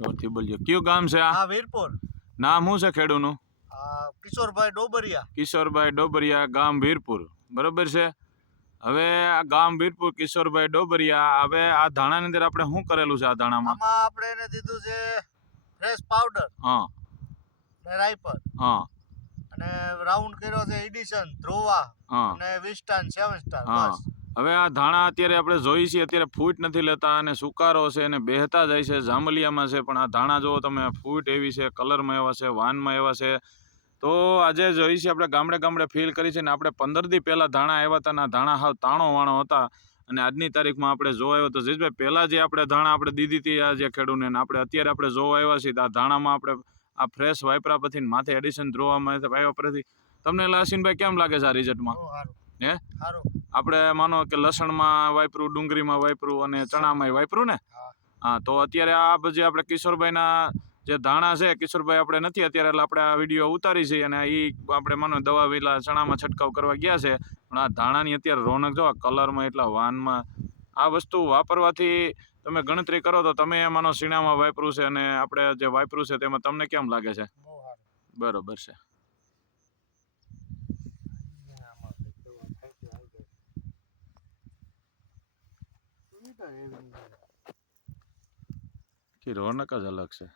જોરથી બોલજો કયું ગામ છે આ? વીરપુર. નામ શું છે ખેડૂનું? આ કિશોરભાઈ ડોબરિયા. કિશોરભાઈ ડોબરિયા ગામ વીરપુર. બરોબર છે? હવે આ ગામ વીરપુર કિશોરભાઈ ડોબરિયા હવે આ ધાણાની અંદર આપણે શું કરેલું છે આ ધાણામાં? આમાં આપણે એને દીધું છે ફ્રેશ પાવડર હા. ને રાઈપર હા. અને રાઉન્ડ કર્યો છે એડિશન ધ્રોવા હા. અને વિસ્ટાન સેવન સ્ટાર હા. બસ. હવે આ ધાણા અત્યારે આપણે જોઈએ છીએ અત્યારે ફૂટ નથી લેતા અને સુકારો છે અને બેહતા જાય છે જાંબલિયામાં છે પણ આ ધાણા જુઓ તમે ફૂટ એવી છે કલરમાં એવા છે વાનમાં એવા છે. તો આજે જોઈએ છીએ આપણે ગામડે ગામડે ફીલ કરી છે ને આપણે પંદર દી પહેલાં ધાણા આવ્યા હતા અને આ ધાણા હાવ તાણો વાણો હતા. અને આજની તારીખમાં આપણે જોવા આવ્યો તો જીજભાઈ પહેલાં જે આપણે ધાણા આપણે દીધી હતી આ જે ખેડૂને આપણે અત્યારે આપણે જોવા આવ્યા છીએ આ ધાણામાં આપણે આ ફ્રેશ વાયપરા પછી માથે એડિશન ધ્રોવામાં આવ્યા પરથી તમને લાસીનભાઈ કેમ લાગે છે આ રિઝલ્ટમાં હે? સારું. આપણે માનો કે લસણમાં વાપરું ડુંગળીમાં વાપરું અને ચણામાં વાપરું ને? હા. તો અત્યારે આ પછી આપણે કિશોરભાઈના જે ધાણા છે કિશોરભાઈ આપણે નથી અત્યારે એટલે આપણે આ વીડિયો ઉતારી છે અને એ આપણે માનો દવા વેલા ચણામાં છંટકાવ કરવા ગયા છે. પણ આ ધાણાની અત્યારે રોનક જો કલરમાં એટલા વાનમાં. આ વસ્તુ વાપરવાથી તમે ગણતરી કરો તો તમે માનો શીણામાં વાપરું છે અને આપણે જે વાપરું છે તેમાં તમને કેમ લાગે છે? બરોબર છે આમાં કંઈક દવા થાય છે, આવી ગઈ. ઈ તો એવી છે. કે રોનક જ અલગ છે